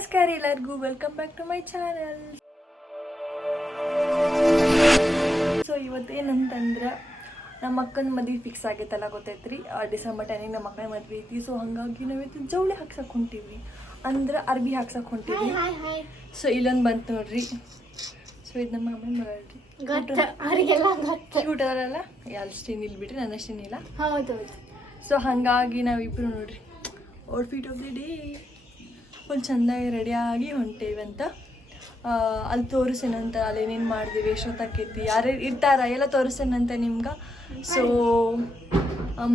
ನಮಸ್ಕಾರ ಎಲ್ಲರಿಗೂ, welcome back to my channel. So ಇವತ್ತೇನಂತಂದ್ರೆ ನಮ್ಮ ಅಕ್ಕನ ಮದುವೆ ಫಿಕ್ಸ್ ಆಗೈತಲ್ಲ, ಗೊತ್ತೈತ್ರಿ. ಡಿಸೆಂಬರ್ 10ಗೆ ನಮ್ಮ ಅಕ್ಕನ ಮದುವೆ ಐತಿ. ಸೊ ಹಾಗಾಗಿ ನಾವಿತ್ತು ಜವಳಿ ಹಾಕ್ಸಕ್ಕೆ ಹೊಂಟೀವಿ, ಅಂದ್ರೆ ಅರ್ಬಿ ಹಾಕ್ಸಕ್ಕೆ ಹೊಂಟೀವಿ. ಸೊ ಇಲ್ಲೊಂದು ಬಂತು ನೋಡ್ರಿ. ಸೊ ಇದು ನಮ್ಮ ಅಮ್ಮನ ಮಗಳ್ ಕ್ಯೂಟ್ ಅವರಲ್ಲ, ಅಷ್ಟೇನು ಇಲ್ಲಿ ಬಿಟ್ರಿ, ನನ್ನ ಅಷ್ಟೇನಿಲ್ಲ. ಸೊ ಹಾಗಾಗಿ ನಾವಿಬ್ಬರು ನೋಡ್ರಿ outfit of the day full ಚೆಂದಾಗಿ ರೆಡಿಯಾಗಿ ಹೊಂಟೇವಿ ಅಂತ. ಅಲ್ಲಿ ತೋರಿಸೇನಂತ, ಅಲ್ಲಿ ಏನೇನು ಮಾಡಿದೀವಿ, ಎಷ್ಟೊತ್ತಾಕೈತಿ, ಯಾರು ಇರ್ತಾರ ಎಲ್ಲ ತೋರಿಸೇನಂತ ನಿಮ್ಗೆ. ಸೊ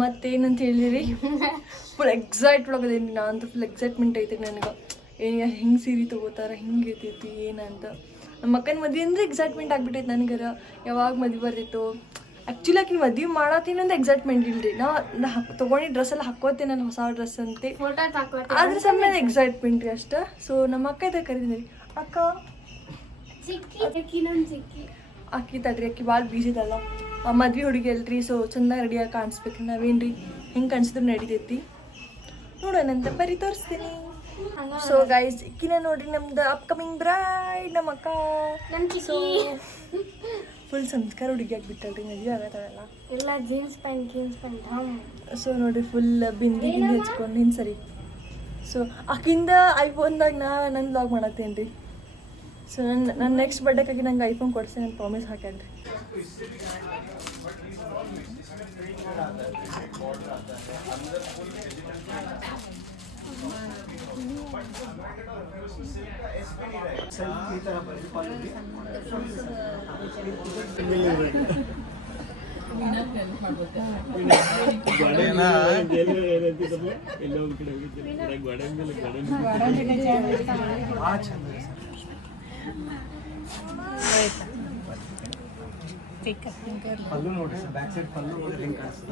ಮತ್ತೇನಂತ ಹೇಳಿರಿ, ಫುಲ್ ಎಕ್ಸೈಟ್ ಒಳಗದೇನಿ ನಾ ಅಂತ. ಫುಲ್ ಎಕ್ಸೈಟ್ಮೆಂಟ್ ಐತಿ ನನಗೆ. ಏನು ಹಿಂಗೆ ಸೀರೆ ತೊಗೋತಾರೆ, ಹಿಂಗೆ ಇರ್ತೈತಿ ಏನಂತ. ನಮ್ಮ ಅಕ್ಕನ ಮದುವೆ ಅಂದರೆ ಎಕ್ಸೈಟ್ಮೆಂಟ್ ಆಗ್ಬಿಟ್ಟೈತೆ ನನಗರ. ಯಾವಾಗ ಮದುವೆ ಬರ್ತಿತ್ತು, ಆ್ಯಕ್ಚುಲಿ ಆಕಿನ ಮದುವೆ ಮಾಡತ್ತೀನಿ ಅಂತ ಎಕ್ಸೈಟ್ಮೆಂಟ್ ಇಲ್ರಿ. ನಾ ತೊಗೊಂಡು ಡ್ರೆಸ್ ಎಲ್ಲ ಹಾಕೋತೇನಲ್ಲ, ಹೊಸ ಡ್ರೆಸ್ ಅಂತೆ, ಅದ್ರ ಸಮೇತ ಎಕ್ಸೈಟ್ಮೆಂಟ್ ರೀ ಅಷ್ಟ. ಸೊ ನಮ್ಮ ಅಕ್ಕ ಇದ್ದಾಗ ಕರೀತೀನಿ, ಅಕ್ಕ ಅಕ್ಕಿ ತಡ್ರಿ, ಅಕ್ಕಿ ಭಾಳ ಬೀಸಿ ಇದಲ್ಲ, ಮದ್ವೆ ಹುಡುಗಿ ಅಲ್ರಿ. ಸೊ ಚೆಂದ ರೆಡಿಯಾಗಿ ಕಾಣಿಸ್ಬೇಕು. ನಾವೇನ್ರಿ ಹೆಂಗೆ ಕಾಣಿಸಿದ್ರು ನಡಿತೈತಿ, ನೋಡೋಣಂತ ಬರೀ ತೋರಿಸ್ತೀನಿ. ಸೊ ಗೈಸ್, ಇಕ್ಕಿನ ನೋಡ್ರಿ ನಮ್ದು ಅಪ್ಕಮಿಂಗ್ ಬ್ರೈಡ್, ನಮ್ಮ ಅಕ್ಕ. ಸೊ ಫುಲ್ ಸಂಸ್ಕಾರ ಹುಡುಗಿ ಆಗಿಬಿಟ್ಟಲ್ರಿ, ಮದುವೆ ಆಗತ್ತಲ್ಲ ಎಲ್ಲ ಜೀನ್ಸ್ ಪ್ಯಾಂಟ್. ಸೊ ನೋಡ್ರಿ ಫುಲ್ ಬಿಂದಿ ಹಚ್ಕೊಂಡು ಹಿಂಗೆ ಸರಿ. ಸೊ ಆಕಿಂದ ಐಫೋನ್ದಾಗ ನನ್ನ ವ್ಲಾಗ್ ಮಾಡತ್ತೇನೆ ರೀ. ಸೊ ನನ್ನ ನೆಕ್ಸ್ಟ್ ಬರ್ಡೇಕಾಗಿ ನಂಗೆ ಐಫೋನ್ ಕೊಡ್ಸೇನೆ ಅಂತ ಪ್ರಾಮಿಸ್ ಹಾಕ್ಯಾನ್ರಿ. ಪಲ್ಲು ನೋಡ್ರಿ ಸರ್, ಬ್ಯಾಕ್ ಸೈಡ್ ಪಲ್ಲು ನೋಡ್ರಿ ಹೆಂಗೆ ಕಾಣಿಸ್ತದೆ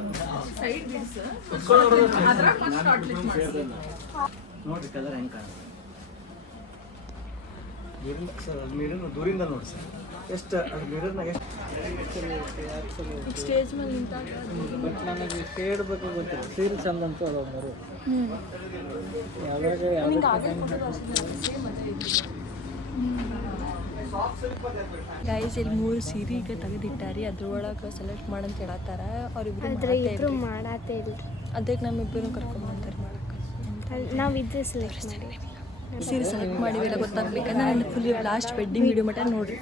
ನೋಡ್ರಿ, ಕಲರ್ ಹೆಂಗೆ ಕಾಣಿಸ್ತದೆ ನೀರಿನ. ಸರ್ ಅದು ನೀರಿನ ದೂರಿಂದ ನೋಡಿ ಸರ್, ಎಷ್ಟು ಅದು ನೀರಿನಾಗ ಎಷ್ಟು ಸ್ಟೇಜ್ ಮೇಲೆ ನಿಂತಾಗ ಬಟ್ ನನಗೆ ಶೇಡ್ ಬಗ್ಗೆ ಗೊತ್ತಿಲ್ಲ. ಸೀರೆ ಚಂದ ಅಂತೂ ಅದಾವ ಮೂರು. ಯಾವಾಗ ಗೈಸ್ ಇಲ್ಲಿ 3 ಸೀರೆ ಈಗ ತೆಗೆದಿಟ್ಟಾರಿ, ಅದ್ರೊಳಗೆ ಸೆಲೆಕ್ಟ್ ಮಾಡಂತ ಹೇಳತ್ತಾರ. ಅವ್ರಿಬ್ರು ಮಾಡತ್ತೇ ಇಲ್ಲ, ಅದಕ್ಕೆ ನಮ್ಮಿಬ್ಬರು ಕರ್ಕೊಂಡ್ಬಂತಾರೆ ಮಾಡಕ್ಕೆ. ನಾವು ಇದ್ರೆ ಸೆಲೆಕ್ಟ್ ಮಾಡಿ ಸೀರೆ ಸೆಲೆಕ್ಟ್ ಮಾಡಿವೆಲ್ಲ ಗೊತ್ತಾಗ್ಬೇಕಂದ್ರೆ ನಾನು ಫುಲ್ ಲಾಸ್ಟ್ ವೆಡ್ಡಿಂಗ್ ವಿಡಿಯೋ ಮಟ್ಟ ನೋಡ್ರಿ,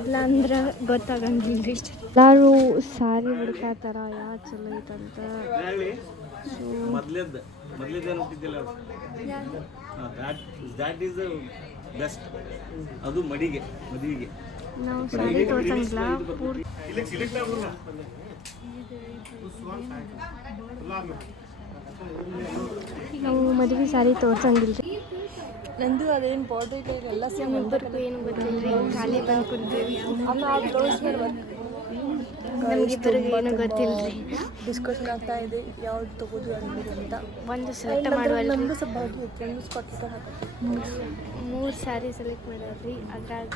ಇಲ್ಲ ಅಂದ್ರೆ ಗೊತ್ತಾಗಂಗಿಲ್ಲ ರೀ. ಎಲ್ಲರೂ ಸಾರಿ ಹುಡುಕಾತಾರ ಯಾರು ಚಲೋ ಐತಂತ. ಮೊದಲೇದೇನು ಹುಟ್ಟಿದ್ದಿಲ್ಲ ದ್ಯಾಟ್ ಈಸ್ ಬೆಸ್ಟ್. ಅದು ಮಡಿಗೆ ಮದುವೆಗೆ ನಾವು ಸಾರಿ ತೋರ್ಸಂಗಿಲ್ಲ. ನಾವು ಮದುವೆ ಸಾರಿ ತೋರ್ಸಂಗಿಲ್ಲ. ನಂದು ಅದೇನು ಬಾರ್ಡರ್ ಎಲ್ಲ ನಮ್ಮಿಬ್ಬರಿಗೂ ಏನು ಗೊತ್ತಿಲ್ಲ ರೀ, ಖಾಲಿ ಬಂದು ಕುಂತೀವಿ. ನಮಗಿಬ್ಬರಿಗೂ ಏನು ಗೊತ್ತಿಲ್ಲ ರೀ. ಡಿಸ್ಕಷನ್ ಆಗ್ತಾ ಇದೆ ಯಾವ್ದು ತಗೋದು ಅಂತ. ಒಂದು ಸೆಲೆಕ್ಟ್ ಮಾಡುವಲ್ಲ, ನಮ್ದು ಸ್ವಲ್ಪ ಬಾಗಿ ಫ್ರೆಂಡ್ ಸ್ಪಾಟ್ ಹಾಕಿ 3 ಸ್ಯಾರಿ ಸೆಲೆಕ್ಟ್ ಮಾಡ್ಯಾರ್ರಿ. ಅದ್ರಾಗ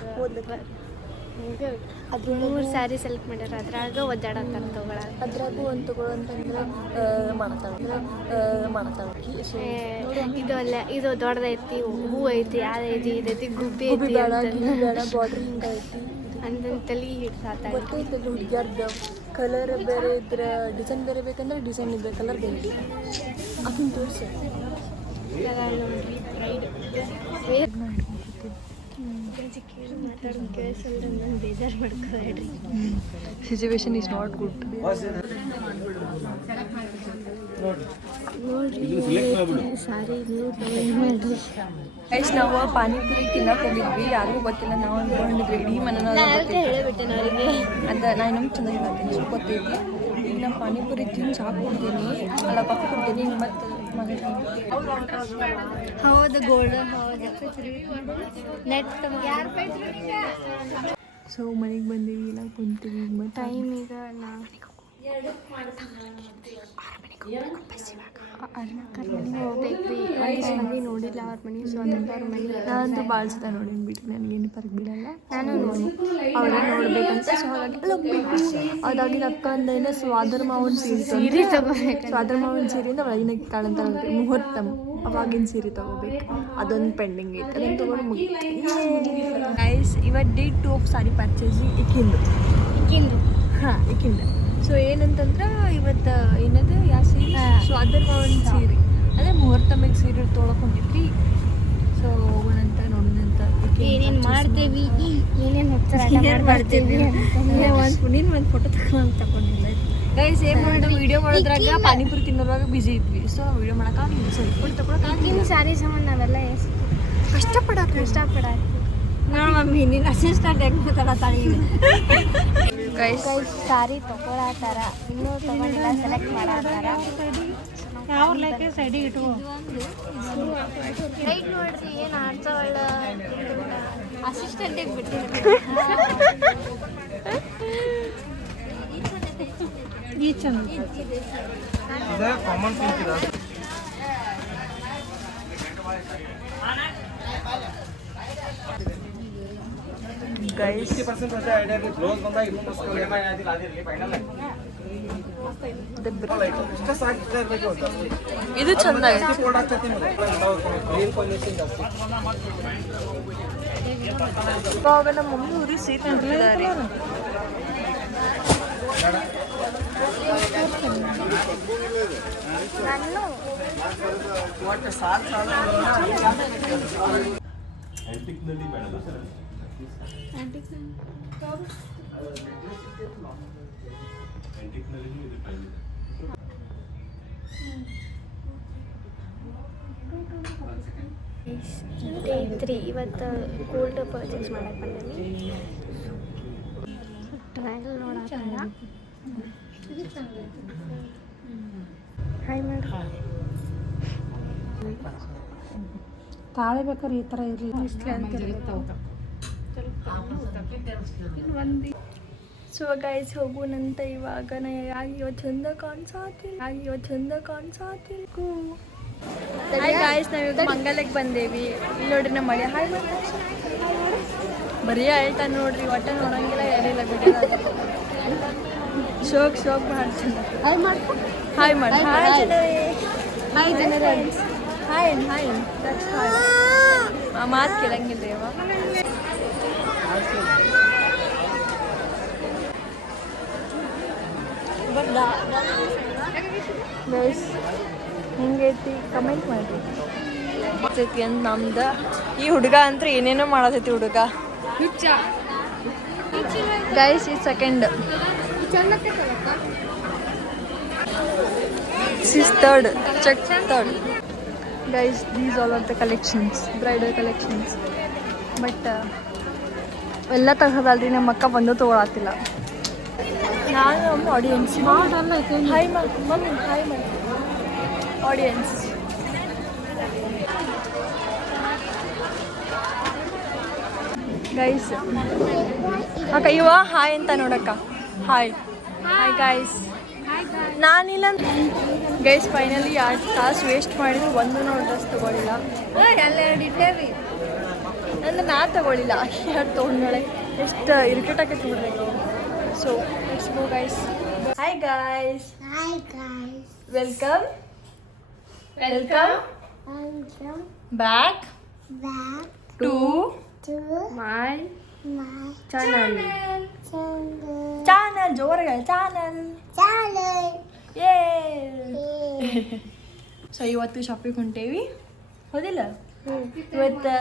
ಅದು 3 ಸ್ಯಾರಿ ಸೆಲೆಕ್ಟ್ ಮಾಡ್ಯಾರ, ಅದ್ರಾಗ ಒದ್ದಾಡತ್ತಾರ ತಗೊಳಕ್ಕೆ. ಅದ್ರಾಗೂ ಒಂದು ತಗೊಳ್ಳೋ ಅಂತಂದ್ರೆ ಮಾಡ್ತಾಳೆ. ಇದು ಅಲ್ಲ, ಇದು ದೊಡ್ಡದೈತಿ, ಹೂ ಐತಿ, ಅದೈತಿ, ಇದೈತಿ, ಗುಬ್ಬಿ ಐತಿ ಬೇಡ ಬಾರ್ಡ್ರ್ ಹಿಂಗೆ ಐತಿ ಅಂತಂದು ತಲೆ ಹಿಡ್ಸಾತ. ಗೊತ್ತೈತಲ್ಲ ಹುಡುಗಿಯರ್ದು ಕಲರ್ ಬೇರೆ ಇದ್ರೆ ಡಿಸೈನ್ ಬೇರೆ ಬೇಕಂದ್ರೆ ಡಿಸೈನ್ ಇದ್ರೆ ಕಲರ್ ಬೇರೆ ಅದನ್ನ ತೋರಿಸಿ. ಬೇಜಾರು ಮಾಡ್ಕೋಬೇಡ್ರಿ. Situation is not good. ನೋಡ್ರಿ ಸಾರಿ ನೀವು ಮಾಡ್ರಿ. ಗೈಸ್, ನಾವು ಪಾನಿಪುರಿ ತಿನ್ನಕ್ಕೆ ಹೋಗಿದ್ವಿ, ಯಾರಿಗೂ ಗೊತ್ತಿಲ್ಲ. ನಾವು ಅಂದ್ಕೊಂಡಿದ್ವಿ ಇಡೀ ಮನೆನ ಹೇಳಿಬಿಟ್ಟೆ ಅವರಿಗೆ. ಅದು ನಾನು ಇನ್ನೂ ಚೆನ್ನಾಗಿ ಹೇಳ್ತೀನಿ, ಸ್ವಲ್ಪ ಗೊತ್ತೈತಿ. ಈಗ ನಾನು ಪಾನಿಪುರಿ ತಿಂದು ಚಹಾ ಕೊಡ್ತೀನಿ, ಅಲ್ಲ ಕಾಫಿ ಕೊಡ್ತೀನಿ. ಮತ್ತು ಹೌದು, ಗೋಲ್ಡನ್ ಹೌದು. ನೆಟ್ ಸೊ ಮನೆಗೆ ಬಂದೀವಿ, ಇಲ್ಲ ಕುಂತೀವಿ. ಟೈಮ್ ಈಗ ಹೋಗ್ಬೇಕ್ರಿ ಒಂದಿಷ್ಟು ಮಂದಿ ನೋಡಿಲ್ಲ ಅವ್ರ ಮನೆ ಸೊ ಅದಕ್ಕೆ ಅವ್ರ ಮನೆ ನಾನಂತೂ ಭಾಳ ಸತ ನೋಡೀನಿ ಬಿಟ್ಟು ನನಗೇನು ಪರಕ್ ಬೀಳಲ್ಲ. ನಾನು ನೋಡಿ ಅವ್ರ ನೋಡ್ಬೇಕಂತ ಸೊ ಹಾಗಾಗಿ ಅಲ್ಲಿ ಹೋಗ್ಬೇಕು. ಅದಾಗಿನ ಅಕ್ಕ ಅಂದೇನೆ ಸ್ವಾದರ ಮಾವನ ಸೀರೆ ಸೀರೆ ತಗೋಬೇಕು. ಸ್ವಾದರ ಮಾವನ ಸೀರೆಯಿಂದ ಒಳಗಿನ ಕಾಳಂತ ಮುಹೂರ್ತಂ ಅವಾಗಿನ ಸೀರೆ ತಗೋಬೇಕು. ಅದೊಂದು ಪೆಂಡಿಂಗ್ ಐತೆ, ಅದನ್ನು ತೊಗೊಂಡು ಮುಗಿತು. ಗೈಸ್ ಇವತ್ತು ಡೇ 2 ಆಫ್ ಸಾರಿ ಪರ್ಚೇಸಿಂಗ್ ಇಕ್ಕಿಂದು ಇಕ್ಕಿಂದ. ಸೊ ಏನಂತಂದ್ರೆ ಇವತ್ತು ಏನದು ಯಾವ ಸೀರೆ ಸ್ವಾದರ ಮಾವನ ಸೀರೆ ಅದೇ ಮುಹೂರ್ತಮಿಗೆ ಸೀರೆ ತೊಗೊಳಕೊಂಡಿದ್ರಿ. ಸೊ ಹೋಗೋಣಂತ ನೋಡೋಣಂತ ಏನೇನು ಮಾಡ್ತೇವಿ ಏನೇನು ಮಾಡ್ತೇವಿ ಒಂದು ಫೋಟೋ ತಗೊಂಡಿಲ್ಲ. ಗೈಸ್ ಏನು ಮಾಡೋದು ವಿಡಿಯೋ ಮಾಡೋದ್ರಾಗ ಪಾನಿಪುರಿ ತಿನ್ನೋದ್ರಾಗ ಬಿಸಿ ಇದ್ವಿ. ಸೊ ನಾವು ವಿಡಿಯೋ ಮಾಡೋಕ್ಕಾಗಿಲ್ಲ. So photo ತಗೊಳಕ್ಕಾಗಿಲ್ಲ. ಸಾರಿ ಸಂಬಂಧ ನಾವೆಲ್ಲ ಎಷ್ಟು ಕಷ್ಟಪಡಾಕ ನೋಡು ಮಮ್ಮಿ ನೀನು ಅಸಿಸ್ಟೆಂಟ್ ಹೆಂಗೆ ಮಾತಾಡತ್ತಾಳೆ. ಗೈಸ್ ಸಾರಿ ತಗೊಳತ್ತಾರ, ಇನ್ನೂ ತಗೊಂಡಿಲ್ಲ, ಸೆಲೆಕ್ಟ್ ಮಾಡತ್ತಾರ. ಸೈಡಿಗೆ ಇಟ್ಕೋ. ರೈಟ್ ನೋಡ್ರಿ ಏನು ಆಡ್ತಾವಳ ಅಸಿಸ್ಟೆಂಟಿಗೆ ಬಿಟ್ಟಿಲ್ಲ. ಈ ಚಂದ ಕಾಮನ್ ಗೈಸ್ ಕ್ಲೋಸ್ ಬಂದಾಗ ಇನ್ನೂ ಮಸ್ತ್ ಇದು ಚಂದ ಇವಾಗ ನಮ್ಮ ಮಮ್ಮಿ ಊರಿ ಸೀಟ್ ನಿಂತಿದ್ದಾರೆ. ಡೇ 3 ಇವತ್ತು ಗೋಲ್ಡ್ ಪರ್ಚೇಸ್ ಮಾಡಕ್ಕೆ ಬಂದೀನಿ. ಟ್ರಯಲ್ ನೋಡೋಣ. Hi madam. ತಾಳೆ ಬೇಕಾದ್ರೆ ಈ ಥರ ಇರಲಿ. ಸೊ ಗೈಸ್ ಹೋಗೋಣಂತ ಇವಾಗ. ನಾ ಇವತ್ತು ಚಂದ ಕಾಣಿಸಾತಿಲ್ಲ. ಹಾಯ್ ಗಾಯ್ಸ್, ನಾವೀಗ ಮಂಗಲಕ್ಕೆ ಬಂದೇವಿ. ಇಲ್ಲಿ ನೋಡ್ರಿ ನಮ್ಮ ಮಳೆ. ಹಾಯ್ ಬರೀ ಹೇಳ್ತಾ ನೋಡ್ರಿ, ಒಟ್ಟ ನೋಡಂಗಿಲ್ಲ ಏನಿಲ್ಲ ಬಿಡೋದಾಗ. ಶೋಕ್ ಮಾಡ್ತೀನಿ. ಹಾಯ್ ಮಾಡಿ. ಹಾಯ್ ಜನರೇ. Hi that's hi. ಆ ಮಾತು ಕೇಳಂಗಿಲ್ಲ ಇವ. ಗೈಸ್ ಹಿಂಗೈತಿ ಕಮೆಂಟ್ ಮಾಡಿ ಅಂತ ನಮ್ದು. ಈ ಹುಡುಗ ಅಂತ ಏನೇನೋ ಮಾಡತೈತಿ ಹುಡುಗ. ಗೈಸ್ ಈ second third check third. Guys these all are the collections, bridal collections. But ಎಲ್ಲ ತಗೋದಲ್ರಿ, ನಮ್ಮ ಅಕ್ಕ ಬಂದು ತೊಗೊಳತ್ತಿಲ್ಲ. ನಾನು ನಮ್ಮ ಆಡಿಯನ್ಸ್. ಹಾಯ್ ಮಮ್ಮಿ, ಹಾಯ್ ಮಾಡಿ ಆಡಿಯನ್ಸ್. ಗೈಸ್ ಅಕ್ಕ ಇವ ಹಾಯ್ ಅಂತ ನೋಡಕ್ಕ. Hi guys. ನಾನಿಲ್ಲ ಗೈಸ್ ಫೈನಲಿ 2 ತಾಸು ವೇಸ್ಟ್ ಮಾಡಿದ್ರು ಒಂದು ನಾವು ಡ್ರೆಸ್ ತೊಗೊಳಿಲ್ಲ. ಅಂದ್ರೆ ನಾ ತೊಗೊಳಿಲ್ಲ, 2 ತೊಗೊಂಡಳೆ. ಎಷ್ಟು ಇರಿಟೇಟ್ ಆಕೈತಿ ಬಿಡ್ರಿ. So let's go guys. Hi guys. Welcome back to my channel. ಜೋರಾಗಿ ಚಾನಲ್. ಯೇ. ಸೊ ಇವತ್ತು ಶಾಪಿಂಗ್ ಹೊಂಟೇವಿ, ಹೌದಿಲ್ಲ? ಇವತ್ತು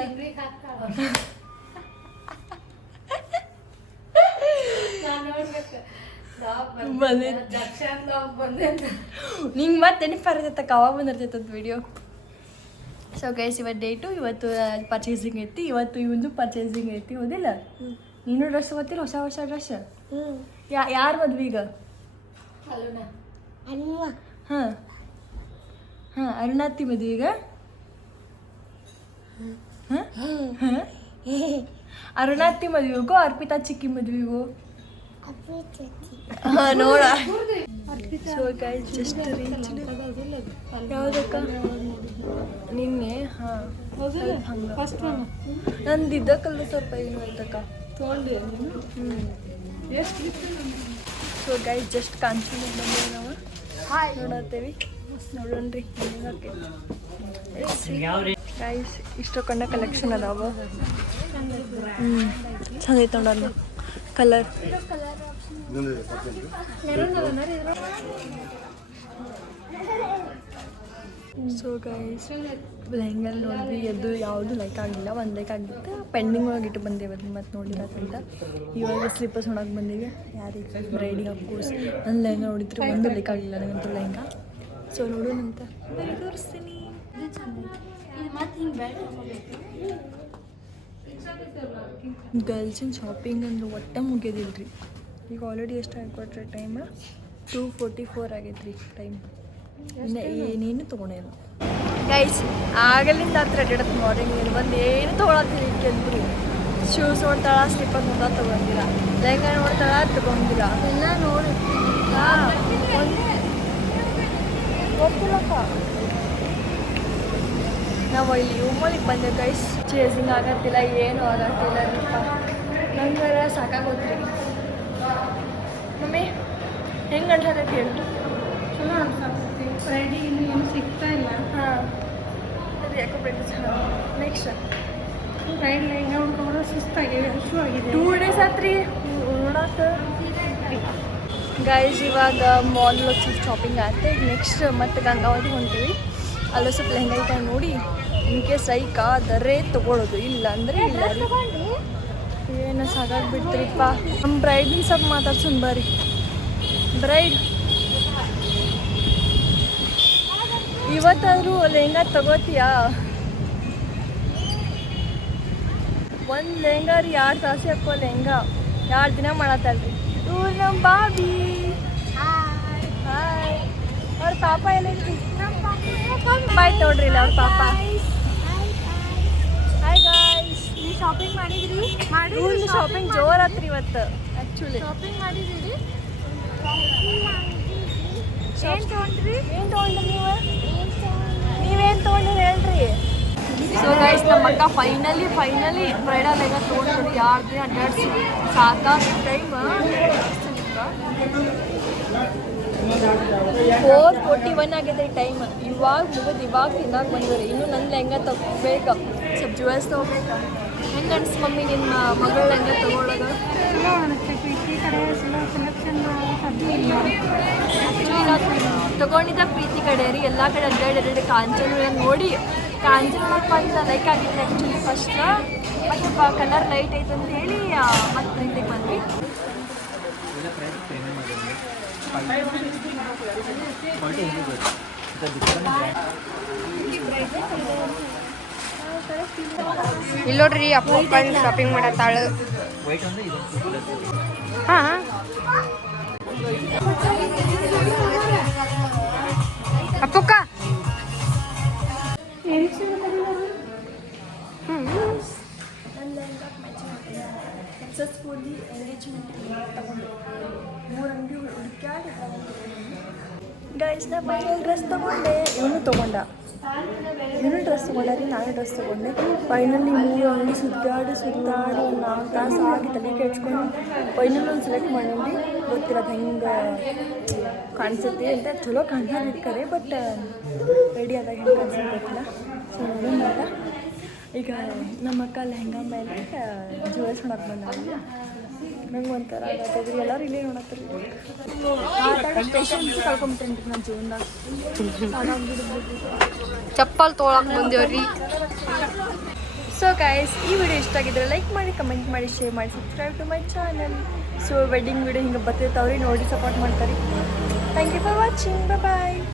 ನಿಂಗೆ ಮತ್ತೆ ನೆನಪು ಅವಾಗ ಬಂದಿರ್ತೈತದ ವಿಡಿಯೋ. ಸೊ ಗೈಸ್ ಇವತ್ತು ಡೇ 2. ಇವತ್ತು ಪರ್ಚೇಸಿಂಗ್ ಐತಿ. ಇವತ್ತು ಇವಂದು ಪರ್ಚೇಸಿಂಗ್ ಐತಿ, ಹೌದಿಲ್ಲ? ನೀನು ಡ್ರೆಸ್ ಗೊತ್ತಿಲ್ಲ, ಹೊಸ ಡ್ರೆಸ್. ಯಾರು ಮದ್ವೆ ಈಗ? ಹಾಂ ಅರುಣಾತಿ ಮದ್ವೆ ಈಗ. ಅರುಣಾತಿ ಮದ್ವೆಗೂ ಅರ್ಪಿತಾ ಚಿಕ್ಕಿ ಮದ್ವೆಗೂ ನೋಡ ಸೊ ಗೈಸ್ ಜಸ್ಟ್ ರೀಚ್. ಯಾವುದಕ್ಕ ನಿನ್ನೆ ಹಾಂ ಹಂಗೆ ಫಸ್ಟ್ ನಂದು ಇದ್ದಕ್ಕಲ್ಲ ಸ್ವಲ್ಪ ಏನು ಆಯ್ತಕ್ಕ ತೊಗೊಂಡೆ ಸೊ ಗೈಸ್ ಜಸ್ಟ್ ಕಾನ್ಫಿಡೆಂಟ್ ಬಂದೇವೆ ನಾವು ನೋಡತ್ತೇವಿ ನೋಡೋಣ್ರಿ ಗೈಸ್ ಇಷ್ಟೊಂದು ಕಲೆಕ್ಷನ್ ಅದಾವ. ಚಂದ ಐತೆ ನೋಡೋಣ ಕಲರ್. ಸೊ ಗೈಸ್ ಲೆಹಂಗಲ್ ನೋಡಿದ್ವಿ, ಎದ್ದು ಯಾವುದು ಲೈಕ್ ಆಗಿಲ್ಲ. ಒಂದು ಲೈಕ್ ಆಗಿತ್ತು, ಪೆಂಡಿಂಗ್ ಒಳಗಿಟ್ಟು ಬಂದೇವೆ ಅದನ್ನ ಮತ್ತೆ ನೋಡಿರೋದ್ರಿಂದ. ಇವಾಗ ಸ್ಲಿಪ್ಪರ್ಸ್ ನೋಡೋಕೆ ಬಂದೀವಿ ಯಾರಿಗೆ ಬ್ರೈಡಿಗೆ ಅಫ್ಕೋರ್ಸ್. ನನ್ನ ಲೆಹಂಗ ನೋಡಿದ್ರೆ ಒಂದು ಲೈಕ್ ಆಗಿಲ್ಲ ನನಗಂತೂ ಲೆಹಂಗ. ಸೊ ನೋಡೋಣಂತ ತೋರಿಸ್ತೀನಿ. ಗರ್ಲ್ಸಿನ ಶಾಪಿಂಗ್ ಅಂದ್ರೆ ಒಟ್ಟ ಮುಗಿಯೋದಿಲ್ಲ ರೀ. ಈಗ ಆಲ್ರೆಡಿ ಎಷ್ಟು ಆಗಿಕೊಟ್ರೆ ಟೈಮ್ 2:44 ಆಗೈತೆ ರೀ ಟೈಮ್. ಇನ್ನು ಏನೇನು ತೊಗೊಂಡೇನು ಗೈಸ್. ಆಗಲಿಂದ ಹತ್ರ ಅಡ್ಡಾಡತ್ತೆ ಮಾರ್ನಿಂಗ್ ನೀನು ಬಂದು ಏನು ತೊಗೊಳತ್ತೀವಿ ಕೆಂದ್ರು. ಶೂಸ್ ನೋಡ್ತಾಳ, ಸ್ಲಿಪ್ಪರ್ ನೋಡ ತೊಗೊಂಡಿರ, ಲೆಹಂಗ ನೋಡ್ತಾಳ ತೊಗೊಂಡಿರ ಎಲ್ಲ ನೋಡಿ ಗೊತ್ತಿಲ್ಲಕ್ಕ. ನಾವು ಇಲ್ಲಿ ಉಮ್ಮಲಿಗೆ ಬಂದೇವೆ ಗೈಸ್. ಚೇಸಿಂಗ್ ಆಗತ್ತಿಲ್ಲ, ಏನು ಆಗತ್ತಿಲ್ಲ ರೀಪ್ಪ. ನಂಗೆ ಸಾಕಾಗೋತ್ರಿ. ಮಮ್ಮಿ ಹೆಂಗೆ ಅನ್ಸತ್ತೆ ಹೇಳಿ? ಚಲೋ ಅನ್ಸಾಕತ್ತಿ. ಫ್ರೈಡಿಗೆ ಇನ್ನೂ ಏನು ಸಿಗ್ತಾ ಇಲ್ಲ. ಹಾಂ ಅದು ಯಾಕೋ ಬೇಕು ಚೆನ್ನಾಗಿ. ನೆಕ್ಸ್ಟ್ ಫ್ರೈಡ್ ಲೆಹಂಗ ಹುಡ್ಕೊಂಡ್ರೆ ಸುಸ್ತಾಗಿದೆ, ಹಸು ಆಗಿದೆ. 2 days ಆತ್ರಿ ನೋಡಾಕ. ಗೈಸ್ ಇವಾಗ ಮಾಲ್ ಸ್ವಲ್ಪ ಶಾಪಿಂಗ್ ಆಯ್ತು. ಈಗ ನೆಕ್ಸ್ಟ್ ಮತ್ತೆ ಗಂಗಾವತಿ ಹೊಂತೀವಿ. ಅಲ್ಲೂ ಸ್ವಲ್ಪ ಲೆಹಂಗ ಐಟ ನೋಡಿ ಇನ್ ಕೇಸ್ ಸೈಕ ಆದರೆ ತೊಗೊಳೋದು, ಇಲ್ಲ ಅಂದರೆ ಇಲ್ಲ ರೀ. ಏನು ಸಾಕಾಗ್ಬಿಡ್ತೀರಿಪ್ಪ. ನಮ್ಮ ಬ್ರೈಡಿನ ಸ್ವಲ್ಪ ಮಾತಾಡ್ಸೋಣ ಬರ್ರಿ. ಬ್ರೈಡ್ ಇವತ್ತಾದರೂ ಲೆಹಂಗ ತಗೋತೀಯಾ? ಒಂದು ಲೆಹಂಗ ರೀ 2 ತಾಸು ಹಾಕೋ ಲೆಹಂಗ 2 ದಿನ ಮಾಡತ್ತಲ್ರಿ. ಇವ್ರು ನಮ್ಮ ಬಾಬಿ. ಹಾಯ್. ಅವ್ರ ಪಾಪ ಎಲ್ಲೈತಿ? ಬಾಯ್ ನೋಡ್ರಿ ಇಲ್ಲ ಅವ್ರ ಪಾಪ. Hi guys. ನೀವು ಶಾಪಿಂಗ್ ಮಾಡಿದ್ರಿ? ಇವ್ರದ್ದು ಶಾಪಿಂಗ್ ಜೋರಾತ್ರಿ ಇವತ್ತು ಆ್ಯಕ್ಚುಲಿ. ಶಾಪಿಂಗ್ ಮಾಡಿದ್ದೀರಿ? ಏನು ತೊಗೊಂಡ್ರಿ? ಏನು ತೊಗೊಂಡ್ರಿ ನೀವು? ನೀವೇನು ತೊಗೊಂಡ್ರಿ ಹೇಳ್ರಿ. ಸೊ ಗೈಸ್ ನಮ್ಮ ಅಕ್ಕ ಫೈನಲಿ ಬ್ರೈಡಲ್ ಲೆಹಂಗ ತೊಗೊಂಡ್ರಿ. 2 ದಿನ ಅಡ್ಡಾಡ್ಸಿ ಸಾಕಾಗಿ ಟೈಮ್ 4:41 ಆಗೈತೆ ಟೈಮ್. ಇವಾಗ ಮುಗಿದು ಇವಾಗ ತಿನ್ನಕ್ಕೆ ಬಂದಿವ್ರಿ. ಇನ್ನೂ ನನ್ನ ಲೆಹಂಗ ತಗೋಬೇಕು, ಸ್ವಲ್ಪ ಜುವೆಲ್ಸ್ ತೊಗೋಬೇಕು. ಹೆಂಗೆ ಅನ್ಸ್ ಮಮ್ಮಿ ನಿಮ್ಮ ಮಗಳ ಲೆಹಂಗ ತೊಗೊಳೋದು? ಚಲೋ ಅನಿಸ್ತೈತಿ. ಈ ಕಡೆ ಚಲೋ ಸೆಲೆಕ್ಷನ್ ಇಲ್ಲ. ಆ್ಯಕ್ಚುಲಿ ನಾವು ತೊಗೊಂಡಿದ್ದ ಪ್ರೀತಿ ಕಡೆ ರೀ. ಎಲ್ಲ ಕಡೆ ಅಡ್ಡಾಡಿ ಕಾಂಚನ ನೋಡಿ ಕಾಂಚನ ಬಂದು ಲೈಕ್ ಆಗಿತ್ತು ಆ್ಯಕ್ಚುಲಿ ಫಸ್ಟ್. ಮತ್ತು ಕಲರ್ ಲೈಟ್ ಐತೆ ಅಂತ ಹೇಳಿ ಮತ್ತೆ ಪ್ರೀತಿಗೆ ಬಂದ್ವಿ. ಇಲ್ಲಿ ನೋಡ್ರಿ ಅಪ್ಪ ಶಾಪಿಂಗ್ ಮಾಡತ್ತಾಳು. ಹಾಂ ಅಪ್ಪಕ್ಕ ಸಕ್ಸಸ್ಫುಲಿ ಎಂಗೇಜ್ಮೆಂಟ್ ತಗೊಂಡು 3 ಅಂಗಡಿ ಹುಡುಕ್ಯಾಡಿ ಗೈಸ್. ನಾ ಫೈನಲ್ ಡ್ರೆಸ್ ತೊಗೊಂಡೆ. ಇವನು ತೊಗೊಂಡ, ಇವನು ಡ್ರೆಸ್ ತೊಗೊಂಡ ರೀ. ನಾನು ಡ್ರೆಸ್ ತೊಗೊಂಡೆ. ಫೈನಲಿ 3 ಅಂಗಡಿ ಸುತ್ತಾಡಿ ಒಂದು 4 ತಾಸು ಆಗಿ ತಲೆ ಕೆಡ್ಸ್ಕೊಂಡು ಫೈನಲ್ ಒಂದು ಸೆಲೆಕ್ಟ್ ಮಾಡೀನಿ. ಗೊತ್ತಿರೋದು ಹೆಂಗೆ ಕಾಣಿಸುತ್ತೆ ಅಂತ. ಚಲೋ ಕಾಣಿಸೋದು ಕರೆ, ಬಟ್ ರೆಡಿ ಆದಾಗ ಹೆಂಗೆ ಕಾಣಿಸುತ್ತೆ ಗೊತ್ತಿಲ್ಲ. ಸೊ ನೋಡೋಣ ಅಂತ. ಈಗ ನಮ್ಮ ಅಕ್ಕ ಲೆಹಂಗ ಮೇಲೆ ಜುವೆಲ್ಸ್ ನೋಡಕ್ಕೆ ಬಂದಾಗ ನಂಗೆ ಒಂಥರ ಆಗತ್ತದ್ರಿ. ಎಲ್ಲರೂ ಇಲ್ಲೇ ನೋಡತ್ತೀರಿ. ಪೇಷನ್ಸ್ ಕಳ್ಕೊಂಬಿಟ್ಟೇನೆ ರೀ ನನ್ನ ಜೀವನದಾಗ. ಚಪ್ಪಲ್ ತೊಗೊಳಕ್ಕೆ ಬಂದೇವ್ರಿ. ಸೊ ಗೈಸ್ ಈ ವಿಡಿಯೋ ಇಷ್ಟ ಆಗಿದ್ರೆ ಲೈಕ್ ಮಾಡಿ, ಕಮೆಂಟ್ ಮಾಡಿ, ಶೇರ್ ಮಾಡಿ, subscribe to my channel. So wedding video ಹಿಂಗೆ ಬರ್ತಿರ್ತಾವ್ರಿ, ನೋಡಿ ಸಪೋರ್ಟ್ ಮಾಡ್ತಾರೆ. Thank you for watching. Bye.